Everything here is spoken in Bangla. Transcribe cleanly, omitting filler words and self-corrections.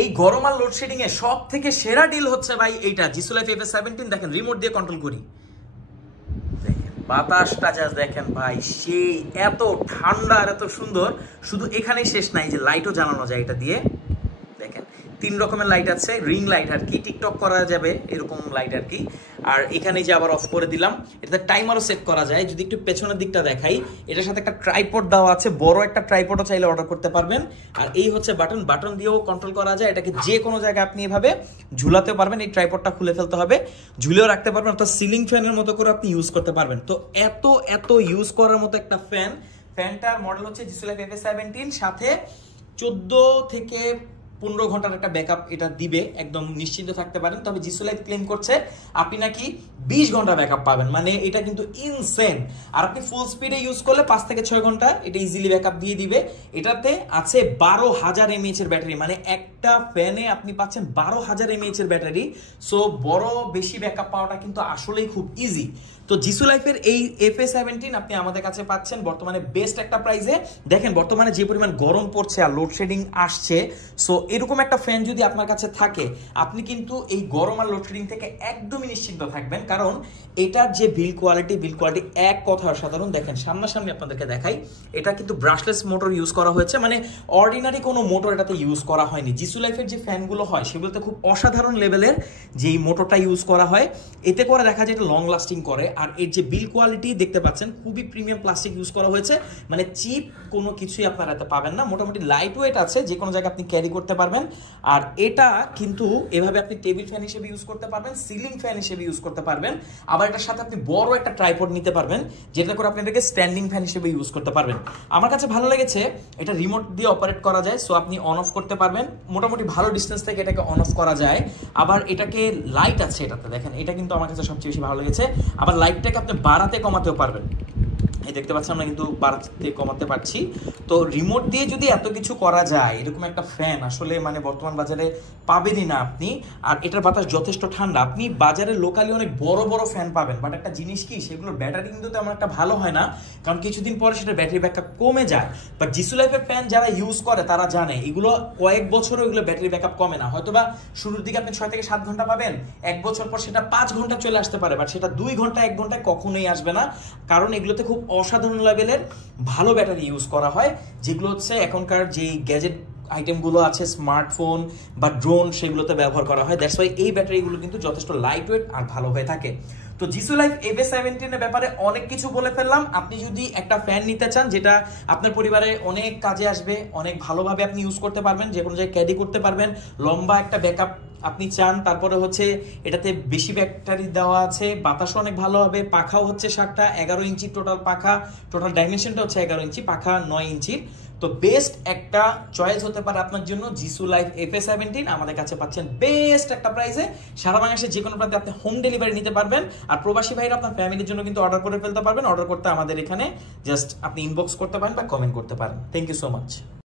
এই গরম আর লোডশেডিং এ সব থেকে সেরা ডিল হচ্ছে ভাই এইটা জিসু লাইফ FS17। দেখেন রিমোট দিয়ে কন্ট্রোল করি, দেখেন বাতাসটা জাস্ট দেখেন ভাই, সেই এত ঠান্ডা আর এত সুন্দর। শুধু এখানেই শেষ নাই, যে লাইটও জ্বালানো যায় এটা দিয়ে। দেখেন 3 রকমের লাইট আছে, রিং লাইট আর কি, টিকটক করা যাবে এরকম লাইট আর কি। আর এখানে যে আবার অফ করে দিলাম, এটাতে টাইমারও সেট করা যায়। যদি একটু পেছনের দিকটা দেখাই, এটার সাথে একটা ট্রাইপড দেওয়া আছে, বড় একটা ট্রাইপডও চাইলে অর্ডার করতে পারবেন। আর এই হচ্ছে বাটন দিয়েও কন্ট্রোল করা যায় এটাকে, যে কোনো জায়গায় আপনি এভাবে ঝুলাতে পারবেন। এই ট্রাইপডটা খুলে ফেলতে হবে, ঝুলেও রাখতে পারবেন, অর্থাৎ সিলিং ফ্যানের মতো করে আপনি ইউজ করতে পারবেন। তো এত ইউজ করার মতো একটা ফ্যানটার মডেল হচ্ছে জিসু লাইফ FS17, সাথে 14 থেকে 15 ঘন্টার একটা ব্যাকআপ এটা দিবে, একদম নিশ্চিন্ত থাকতে পারেন। তবে জিসু লাইফ ক্লেম করছে আপনি নাকি 20 ঘন্টা ব্যাকআপ পাবেন, মানে এটা কিন্তু ইনসেন। আর আপনি ফুল স্পিডে ইউজ করলে 5 থেকে 6 ঘন্টা এটা ইজিলি ব্যাকআপ দিয়ে দিবে। এটাতে আছে 12,000 mAh এর ব্যাটারি, মানে একটা ফ্যানে আপনি পাচ্ছেন 12,000 mAh এর ব্যাটারি। সো বড় বেশি ব্যাকআপ পাওয়াটা কিন্তু আসলেই খুব ইজি। তো জিসু লাইফের এই FS17 আপনি আমাদের কাছে পাচ্ছেন বর্তমানে বেস্ট একটা প্রাইসে। দেখেন বর্তমানে যে পরিমাণ গরম পড়ছে আর লোডশেডিং আসছে, সো এরকম একটা ফ্যান যদি আপনার কাছে থাকে, আপনি কিন্তু এই গরম আর লোডশেডিং থেকে একদমই নিশ্চিন্ত থাকবেন। কারণ এটার যে বিল কোয়ালিটি এক কথা সাধারণ। দেখেন সামনাসামনি আপনাদেরকে দেখাই, এটা কিন্তু ব্রাশলেস মোটর ইউজ করা হয়েছে, মানে অর্ডিনারি কোনো মোটর এটাতে ইউজ করা হয়নি। জিসু লাইফের যে ফ্যানগুলো হয় সেগুলোতে খুব অসাধারণ লেভেলের যেই মোটরটা ইউজ করা হয়, এতে করে দেখা যায় এটা লং লাস্টিং করে। আর এর যে বিল কোয়ালিটি দেখতে পাচ্ছেন, খুবই প্রিমিয়াম প্লাস্টিক ইউজ করা হয়েছে, মানে চিপ কোনো কিছুই আপনারা এতে পাবেন না। মোটামুটি লাইট ওয়েট আছে, যে কোনো জায়গায় আপনি ক্যারি করতে পারবেন। আর এটা কিন্তু এভাবে আপনি টেবিল ফ্যান হিসেবে ইউজ করতে পারবেন, সিলিং ফ্যান হিসেবে ইউজ করতে পারবেন। আবার এটার সাথে আপনি বড় একটা ট্রাইপড নিতে পারবেন, যেটা করে আপনি এটাকে স্ট্যান্ডিং ফ্যান হিসেবে ইউজ করতে পারবেন। আমার কাছে ভালো লেগেছে এটা রিমোট দিয়ে অপারেট করা যায়, সো আপনি অন অফ করতে পারবেন, মোটামুটি ভালো ডিস্টেন্স থেকে এটাকে অন অফ করা যায়। আবার এটাকে লাইট আছে এটাতে, দেখেন এটা কিন্তু আমার কাছে সবচেয়ে বেশি ভালো লেগেছে। আবার লাইটটাকে আপনি বাড়াতে কমাতেও পারবেন, এই দেখতে পাচ্ছেন আমরা কিন্তু বাড়াতে কমাতে পারছি। তো রিমোট দিয়ে যদি এত কিছু করা যায়, এরকম একটা ফ্যান আসলে মানে বর্তমান বাজারে পাবেনই না আপনি। আর এটার বাতাস যথেষ্ট ঠান্ডা, আপনি বাজারে লোকালি অনেক বড় ফ্যান পাবেন, বাট একটা জিনিস কি, সেগুলোর ব্যাটারি কিন্তু তেমন একটা ভালো হয় না, কারণ কিছুদিন পরে সেটা ব্যাটারি ব্যাকআপ কমে যায়। বাট জিসু লাইফের ফ্যান যারা ইউজ করে তারা জানে এগুলো কয়েক বছরও এগুলো ব্যাটারি ব্যাকআপ কমে না। হয়তোবা শুরুর দিকে আপনি 6 থেকে 7 ঘন্টা পাবেন, 1 বছর পর সেটা 5 ঘন্টা চলে আসতে পারে, বাট সেটা 2 ঘন্টা 1 ঘন্টায় কখনোই আসবে না। কারণ এগুলোতে খুব অসাধারণ লেভেলের ভালো ব্যাটারি ইউজ করা হয়, যেগুলো হচ্ছে এখনকার যে গ্যাজেট আইটেমগুলো আছে, স্মার্টফোন বা ড্রোন, সেগুলোতে ব্যবহার করা হয়। দ্যাটস ওয়াই এই ব্যাটারিগুলো কিন্তু যথেষ্ট লাইট ওয়েট আর ভালো হয়ে থাকে। তো জিসু লাইফ FS17 এর ব্যাপারে অনেক কিছু বলে ফেললাম। আপনি যদি একটা ফ্যান নিতে চান যেটা আপনার পরিবারে অনেক কাজে আসবে, অনেক ভালোভাবে আপনি ইউজ করতে পারবেন, যে কোনো জায়গায় ক্যারি করতে পারবেন, লম্বা একটা ব্যাকআপ আপনি চান, তারপরে হচ্ছে এটাতে বেশি ব্যাটারি দেওয়া আছে, বাতাসও অনেক ভালো হবে, পাখাও হচ্ছে 7টা, 11 ইঞ্চি টোটাল পাখা, টোটাল ডাইমেনশনটা হচ্ছে 11 ইঞ্চি, পাখা 9 ইঞ্চির। তো বেস্ট একটা চয়েস হতে পারে আপনার জন্য জিসু লাইফ FS17। আমাদের কাছে পাচ্ছেন বেস্ট একটা প্রাইসে, সারা বাংলাদেশে যে কোনো প্রান্তে আপনি হোম ডেলিভারি নিতে পারবেন। আর প্রবাসী ভাইরা আপনার ফ্যামিলির জন্য কিন্তু অর্ডার করে ফেলতে পারবেন। অর্ডার করতে আমাদের এখানে জাস্ট আপনি ইনবক্স করতে পারেন বা কমেন্ট করতে পারেন। Thank you so much.